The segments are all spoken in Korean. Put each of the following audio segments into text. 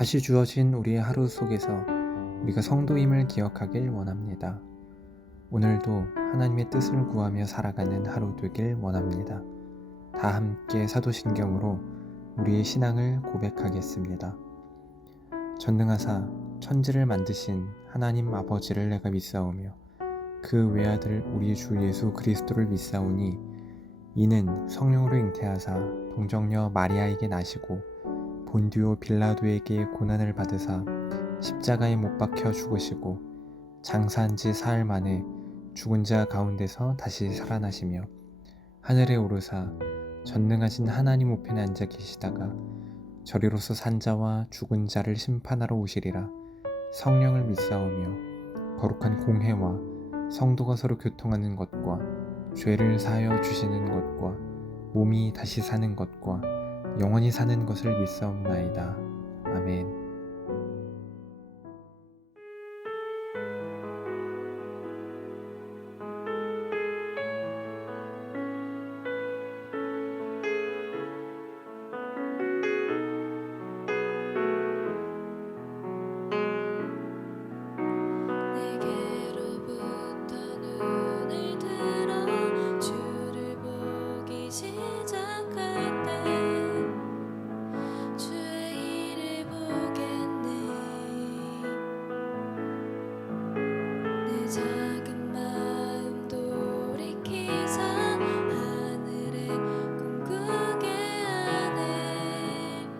다시 주어진 우리의 하루 속에서 우리가 성도임을 기억하길 원합니다. 오늘도 하나님의 뜻을 구하며 살아가는 하루 되길 원합니다. 다 함께 사도신경으로 우리의 신앙을 고백하겠습니다. 전능하사 천지를 만드신 하나님 아버지를 내가 믿사오며 그 외아들 우리 주 예수 그리스도를 믿사오니 이는 성령으로 잉태하사 동정녀 마리아에게 나시고 본디오 빌라도에게 고난을 받으사 십자가에 못 박혀 죽으시고 장사한 지 사흘 만에 죽은 자 가운데서 다시 살아나시며 하늘에 오르사 전능하신 하나님 우편에 앉아 계시다가 저리로서 산 자와 죽은 자를 심판하러 오시리라. 성령을 믿사오며 거룩한 공회와 성도가 서로 교통하는 것과 죄를 사하여 주시는 것과 몸이 다시 사는 것과 영원히 사는 것을 믿사옵나이다. 아멘. 작은 마음 돌이키사 하늘에 꿈꾸게 하네.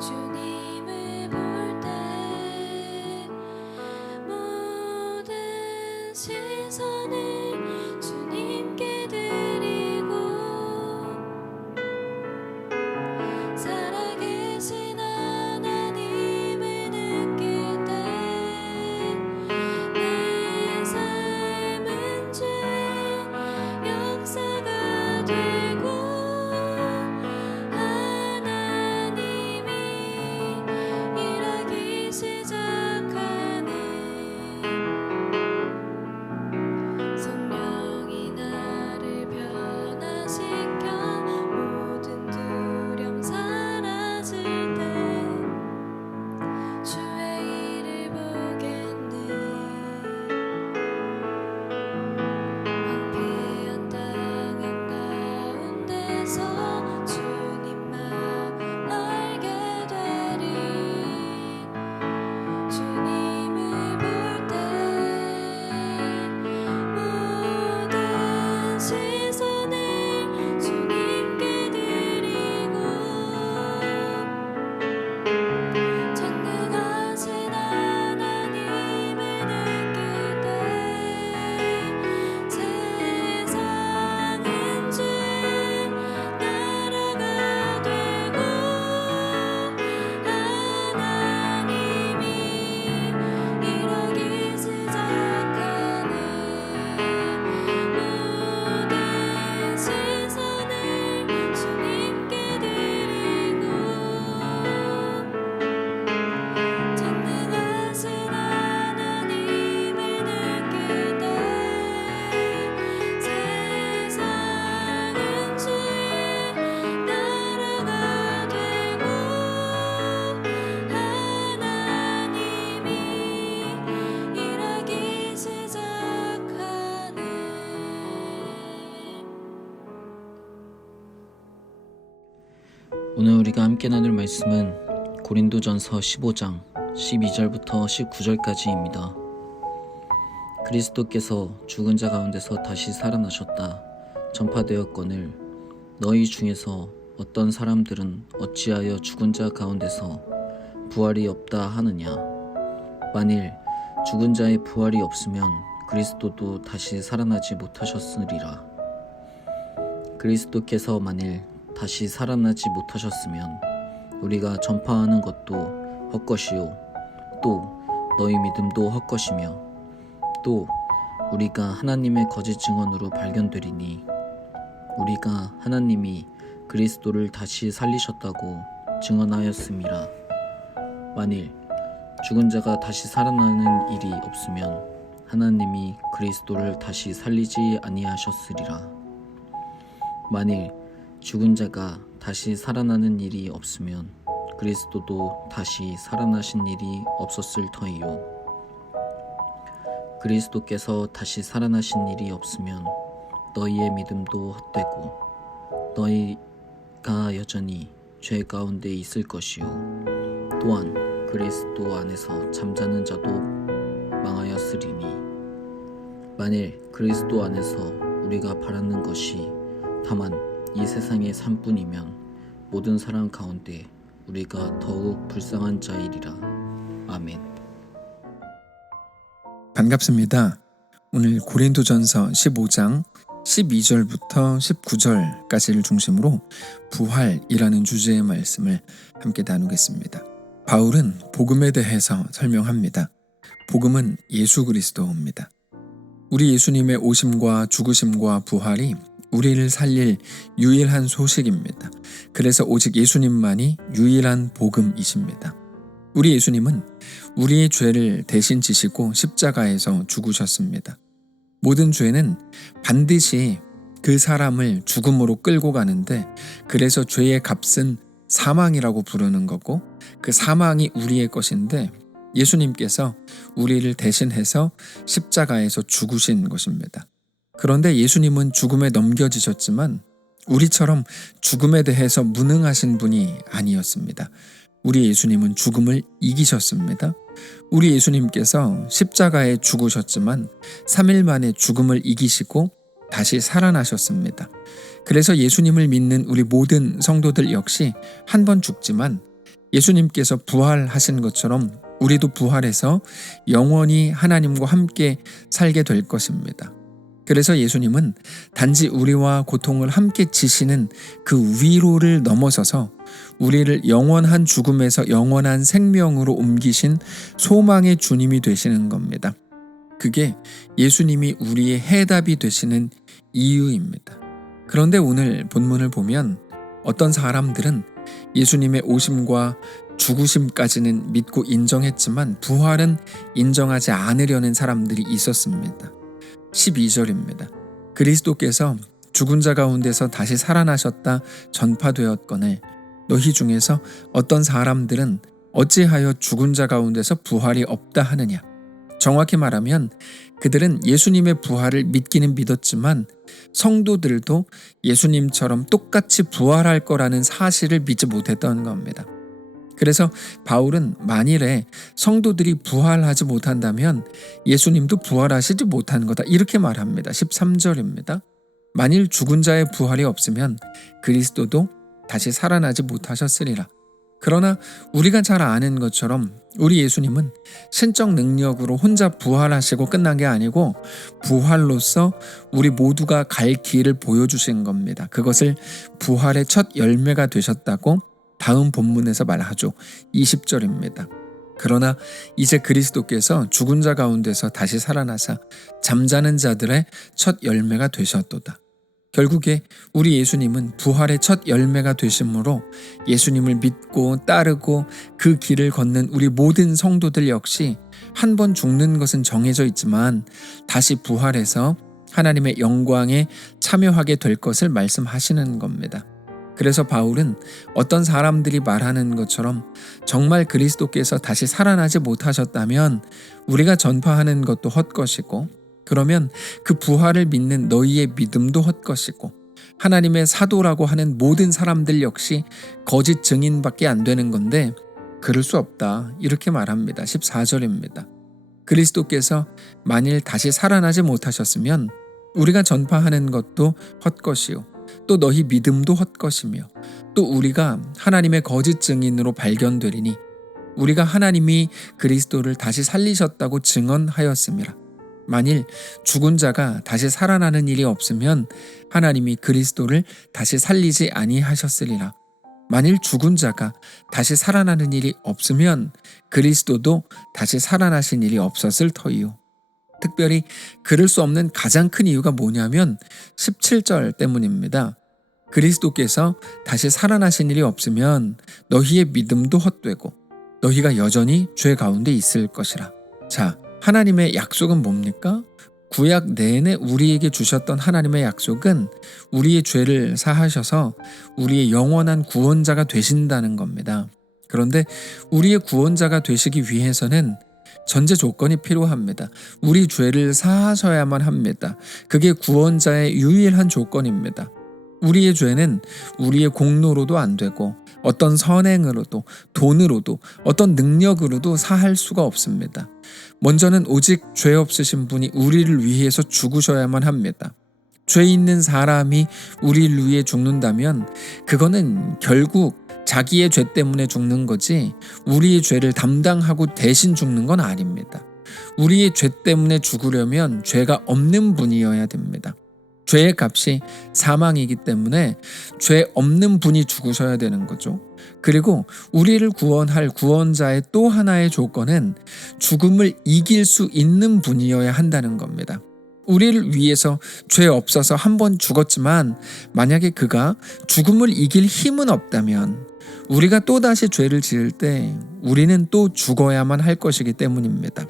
주님을 볼 때 모든 시선을 주님께 드리고 살아계신 하나님을 느낄 때 역사가 되고 하나님이 일하기 시작하네. 성령이 나를 변화시켜 모든 두려움 사라질 때 주의 일을 보겠네. 주님만 알게 되리. 주님을 볼 때 모든 시선을 주님께 드리고 전능하신 하나님을 느낄 때 세상은 주의 나라가 되고 하나님이 일하기 시작하네. 모든 시선을 주님께 드리고 전능하신 하나님을 느낄 때 세상은 주의 나라가 되고 하나님이 일하기 시작하네. 오늘 우리가 함께 나눌 말씀은 고린도전서 15장 12절부터 19절까지입니다. 그리스도께서 죽은 자 가운데서 다시 살아나셨다 전파되었거늘 너희 중에서 어떤 사람들은 어찌하여 죽은 자 가운데서 부활이 없다 하느냐. 만일 죽은 자의 부활이 없으면 그리스도도 다시 살아나지 못하셨으리라. 그리스도께서 만일 다시 살아나지 못하셨으면 우리가 전파하는 것도 헛것이요 또 너희 믿음도 헛것이며 또 우리가 하나님의 거짓 증언으로 발견되리니 우리가 하나님이 그리스도를 다시 살리셨다고 증언하였음이라. 만일 죽은 자가 다시 살아나는 일이 없으면 하나님이 그리스도를 다시 살리지 아니하셨으리라. 만일 죽은 자가 다시 살아나는 일이 없으면 그리스도도 다시 살아나신 일이 없었을 터이요. 그리스도께서 다시 살아나신 일이 없으면 너희의 믿음도 헛되고 너희가 여전히 죄 가운데 있을 것이요. 또한 그리스도 안에서 잠자는 자도 망하였으리니 만일 그리스도 안에서 우리가 바라는 것이 다만 이 세상의 삶뿐이면 모든 사람 가운데 우리가 더욱 불쌍한 자이리라. 아멘. 반갑습니다. 오늘 고린도전서 15장 12절부터 19절까지를 중심으로 부활이라는 주제의 말씀을 함께 나누겠습니다. 바울은 복음에 대해서 설명합니다. 복음은 예수 그리스도입니다. 우리 예수님의 오심과 죽으심과 부활이 우리를 살릴 유일한 소식입니다. 그래서 오직 예수님만이 유일한 복음이십니다. 우리 예수님은 우리의 죄를 대신 지시고 십자가에서 죽으셨습니다. 모든 죄는 반드시 그 사람을 죽음으로 끌고 가는데 그래서 죄의 값은 사망이라고 부르는 거고 그 사망이 우리의 것인데 예수님께서 우리를 대신해서 십자가에서 죽으신 것입니다. 그런데 예수님은 죽음에 넘겨지셨지만 우리처럼 죽음에 대해서 무능하신 분이 아니었습니다. 우리 예수님은 죽음을 이기셨습니다. 우리 예수님께서 십자가에 죽으셨지만 3일 만에 죽음을 이기시고 다시 살아나셨습니다. 그래서 예수님을 믿는 우리 모든 성도들 역시 한 번 죽지만 예수님께서 부활하신 것처럼 우리도 부활해서 영원히 하나님과 함께 살게 될 것입니다. 그래서 예수님은 단지 우리와 고통을 함께 지시는 그 위로를 넘어서서 우리를 영원한 죽음에서 영원한 생명으로 옮기신 소망의 주님이 되시는 겁니다. 그게 예수님이 우리의 해답이 되시는 이유입니다. 그런데 오늘 본문을 보면 어떤 사람들은 예수님의 오심과 죽으심까지는 믿고 인정했지만 부활은 인정하지 않으려는 사람들이 있었습니다. 12절입니다. 그리스도께서 죽은 자 가운데서 다시 살아나셨다 전파되었거늘 너희 중에서 어떤 사람들은 어찌하여 죽은 자 가운데서 부활이 없다 하느냐. 정확히 말하면 그들은 예수님의 부활을 믿기는 믿었지만 성도들도 예수님처럼 똑같이 부활할 거라는 사실을 믿지 못했던 겁니다. 그래서 바울은 만일에 성도들이 부활하지 못한다면 예수님도 부활하시지 못한 거다 이렇게 말합니다. 13절입니다. 만일 죽은 자의 부활이 없으면 그리스도도 다시 살아나지 못하셨으리라. 그러나 우리가 잘 아는 것처럼 우리 예수님은 신적 능력으로 혼자 부활하시고 끝난 게 아니고 부활로서 우리 모두가 갈 길을 보여주신 겁니다. 그것을 부활의 첫 열매가 되셨다고 다음 본문에서 말하죠. 20절입니다. 그러나 이제 그리스도께서 죽은 자 가운데서 다시 살아나사 잠자는 자들의 첫 열매가 되셨도다. 결국에 우리 예수님은 부활의 첫 열매가 되심으로 예수님을 믿고 따르고 그 길을 걷는 우리 모든 성도들 역시 한 번 죽는 것은 정해져 있지만 다시 부활해서 하나님의 영광에 참여하게 될 것을 말씀하시는 겁니다. 그래서 바울은 어떤 사람들이 말하는 것처럼 정말 그리스도께서 다시 살아나지 못하셨다면 우리가 전파하는 것도 헛것이고 그러면 그 부활을 믿는 너희의 믿음도 헛것이고 하나님의 사도라고 하는 모든 사람들 역시 거짓 증인밖에 안 되는 건데 그럴 수 없다 이렇게 말합니다. 14절입니다. 그리스도께서 만일 다시 살아나지 못하셨으면 우리가 전파하는 것도 헛것이요 또 너희 믿음도 헛것이며 또 우리가 하나님의 거짓 증인으로 발견되리니 우리가 하나님이 그리스도를 다시 살리셨다고 증언하였음이라. 만일 죽은 자가 다시 살아나는 일이 없으면 하나님이 그리스도를 다시 살리지 아니하셨으리라. 만일 죽은 자가 다시 살아나는 일이 없으면 그리스도도 다시 살아나신 일이 없었을 터이요. 특별히 그럴 수 없는 가장 큰 이유가 뭐냐면 17절 때문입니다. 그리스도께서 다시 살아나신 일이 없으면 너희의 믿음도 헛되고 너희가 여전히 죄 가운데 있을 것이라. 자, 하나님의 약속은 뭡니까? 구약 내내 우리에게 주셨던 하나님의 약속은 우리의 죄를 사하셔서 우리의 영원한 구원자가 되신다는 겁니다. 그런데 우리의 구원자가 되시기 위해서는 전제 조건이 필요합니다. 우리 죄를 사하셔야만 합니다. 그게 구원자의 유일한 조건입니다. 우리의 죄는 우리의 공로로도 안 되고 어떤 선행으로도 돈으로도 어떤 능력으로도 사할 수가 없습니다. 먼저는 오직 죄 없으신 분이 우리를 위해서 죽으셔야만 합니다. 죄 있는 사람이 우리를 위해 죽는다면 그거는 결국 자기의 죄 때문에 죽는 거지 우리의 죄를 담당하고 대신 죽는 건 아닙니다. 우리의 죄 때문에 죽으려면 죄가 없는 분이어야 됩니다. 죄의 값이 사망이기 때문에 죄 없는 분이 죽으셔야 되는 거죠. 그리고 우리를 구원할 구원자의 또 하나의 조건은 죽음을 이길 수 있는 분이어야 한다는 겁니다. 우리를 위해서 죄 없어서 한 번 죽었지만 만약에 그가 죽음을 이길 힘은 없다면 우리가 또다시 죄를 지을 때 우리는 또 죽어야만 할 것이기 때문입니다.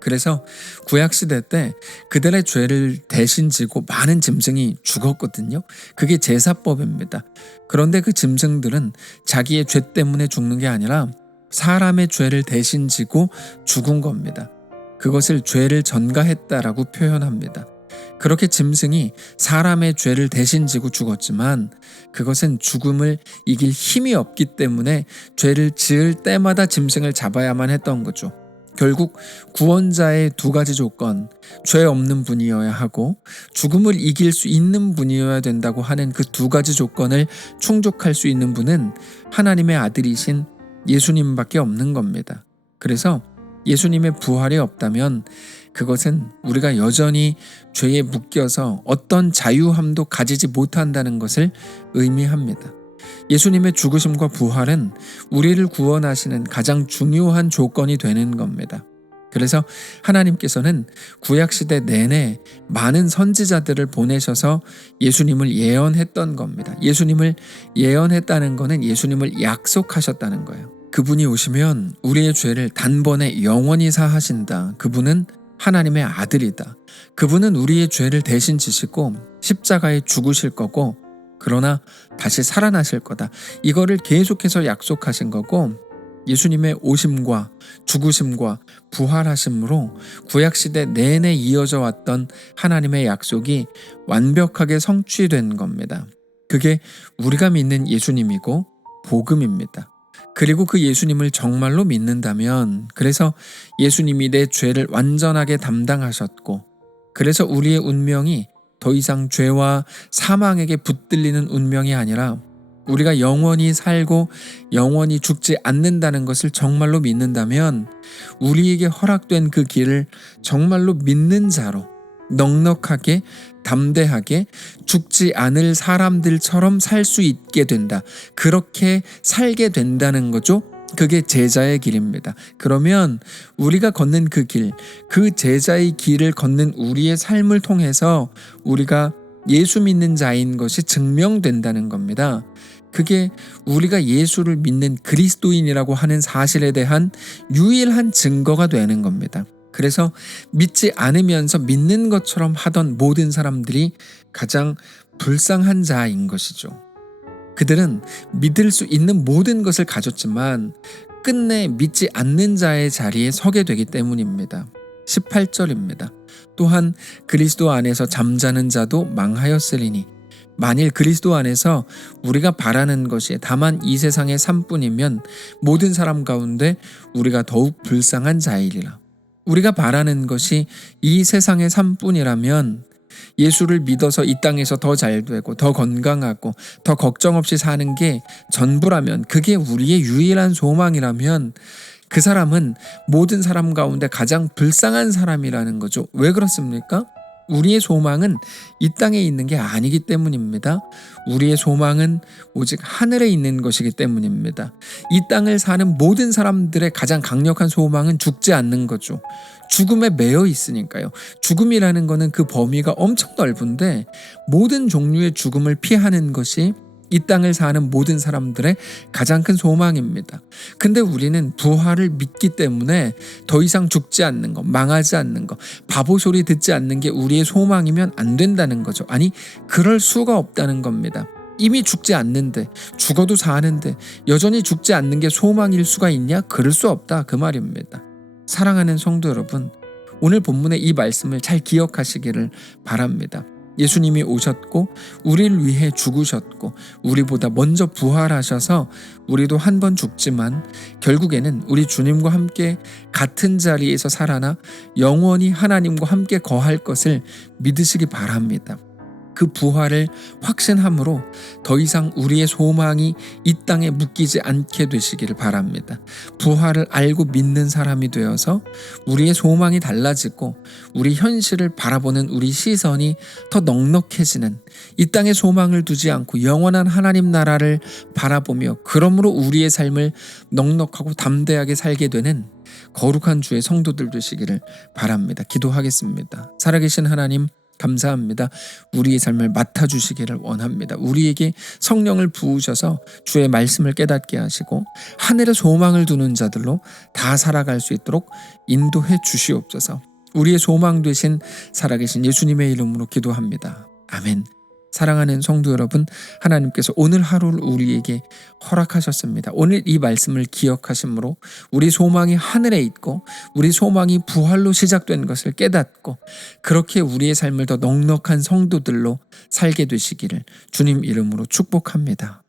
그래서 구약시대 때 그들의 죄를 대신 지고 많은 짐승이 죽었거든요. 그게 제사법입니다. 그런데 그 짐승들은 자기의 죄 때문에 죽는 게 아니라 사람의 죄를 대신 지고 죽은 겁니다. 그것을 죄를 전가했다라고 표현합니다. 그렇게 짐승이 사람의 죄를 대신 지고 죽었지만 그것은 죽음을 이길 힘이 없기 때문에 죄를 지을 때마다 짐승을 잡아야만 했던 거죠. 결국 구원자의 두 가지 조건, 죄 없는 분이어야 하고 죽음을 이길 수 있는 분이어야 된다고 하는 그 두 가지 조건을 충족할 수 있는 분은 하나님의 아들이신 예수님밖에 없는 겁니다. 그래서 예수님의 부활이 없다면 그것은 우리가 여전히 죄에 묶여서 어떤 자유함도 가지지 못한다는 것을 의미합니다. 예수님의 죽으심과 부활은 우리를 구원하시는 가장 중요한 조건이 되는 겁니다. 그래서 하나님께서는 구약시대 내내 많은 선지자들을 보내셔서 예수님을 예언했던 겁니다. 예수님을 예언했다는 것은 예수님을 약속하셨다는 거예요. 그분이 오시면 우리의 죄를 단번에 영원히 사하신다. 그분은 하나님의 아들이다. 그분은 우리의 죄를 대신 지시고 십자가에 죽으실 거고 그러나 다시 살아나실 거다. 이거를 계속해서 약속하신 거고 예수님의 오심과 죽으심과 부활하심으로 구약시대 내내 이어져 왔던 하나님의 약속이 완벽하게 성취된 겁니다. 그게 우리가 믿는 예수님이고 복음입니다. 그리고 그 예수님을 정말로 믿는다면 그래서 예수님이 내 죄를 완전하게 담당하셨고 그래서 우리의 운명이 더 이상 죄와 사망에게 붙들리는 운명이 아니라 우리가 영원히 살고 영원히 죽지 않는다는 것을 정말로 믿는다면 우리에게 허락된 그 길을 정말로 믿는 자로 넉넉하게 담대하게 죽지 않을 사람들처럼 살 수 있게 된다. 그렇게 살게 된다는 거죠. 그게 제자의 길입니다. 그러면 우리가 걷는 그 길, 그 제자의 길을 걷는 우리의 삶을 통해서 우리가 예수 믿는 자인 것이 증명된다는 겁니다. 그게 우리가 예수를 믿는 그리스도인이라고 하는 사실에 대한 유일한 증거가 되는 겁니다. 그래서 믿지 않으면서 믿는 것처럼 하던 모든 사람들이 가장 불쌍한 자인 것이죠. 그들은 믿을 수 있는 모든 것을 가졌지만 끝내 믿지 않는 자의 자리에 서게 되기 때문입니다. 18절입니다. 또한 그리스도 안에서 잠자는 자도 망하였으리니 만일 그리스도 안에서 우리가 바라는 것이 다만 이 세상의 삶뿐이면 모든 사람 가운데 우리가 더욱 불쌍한 자이리라. 우리가 바라는 것이 이 세상의 삶뿐이라면 예수를 믿어서 이 땅에서 더 잘되고 더 건강하고 더 걱정 없이 사는 게 전부라면 그게 우리의 유일한 소망이라면 그 사람은 모든 사람 가운데 가장 불쌍한 사람이라는 거죠. 왜 그렇습니까? 우리의 소망은 이 땅에 있는 게 아니기 때문입니다. 우리의 소망은 오직 하늘에 있는 것이기 때문입니다. 이 땅을 사는 모든 사람들의 가장 강력한 소망은 죽지 않는 거죠. 죽음에 매여 있으니까요. 죽음이라는 거는 그 범위가 엄청 넓은데 모든 종류의 죽음을 피하는 것이 이 땅을 사는 모든 사람들의 가장 큰 소망입니다. 근데 우리는 부활을 믿기 때문에 더 이상 죽지 않는 것, 망하지 않는 것, 바보 소리 듣지 않는 게 우리의 소망이면 안 된다는 거죠. 아니, 그럴 수가 없다는 겁니다. 이미 죽지 않는데, 죽어도 사는데 여전히 죽지 않는 게 소망일 수가 있냐? 그럴 수 없다, 그 말입니다. 사랑하는 성도 여러분, 오늘 본문의 이 말씀을 잘 기억하시기를 바랍니다. 예수님이 오셨고 우리를 위해 죽으셨고 우리보다 먼저 부활하셔서 우리도 한 번 죽지만 결국에는 우리 주님과 함께 같은 자리에서 살아나 영원히 하나님과 함께 거할 것을 믿으시기 바랍니다. 그 부활을 확신함으로 더 이상 우리의 소망이 이 땅에 묶이지 않게 되시기를 바랍니다. 부활을 알고 믿는 사람이 되어서 우리의 소망이 달라지고 우리 현실을 바라보는 우리 시선이 더 넉넉해지는, 이 땅에 소망을 두지 않고 영원한 하나님 나라를 바라보며 그러므로 우리의 삶을 넉넉하고 담대하게 살게 되는 거룩한 주의 성도들 되시기를 바랍니다. 기도하겠습니다. 살아계신 하나님, 감사합니다. 우리의 삶을 맡아주시기를 원합니다. 우리에게 성령을 부으셔서 주의 말씀을 깨닫게 하시고 하늘의 소망을 두는 자들로 다 살아갈 수 있도록 인도해 주시옵소서. 우리의 소망 되신 살아계신 예수님의 이름으로 기도합니다. 아멘. 사랑하는 성도 여러분, 하나님께서 오늘 하루를 우리에게 허락하셨습니다. 오늘 이 말씀을 기억하심으로 우리 소망이 하늘에 있고 우리 소망이 부활로 시작된 것을 깨닫고 그렇게 우리의 삶을 더 넉넉한 성도들로 살게 되시기를 주님 이름으로 축복합니다.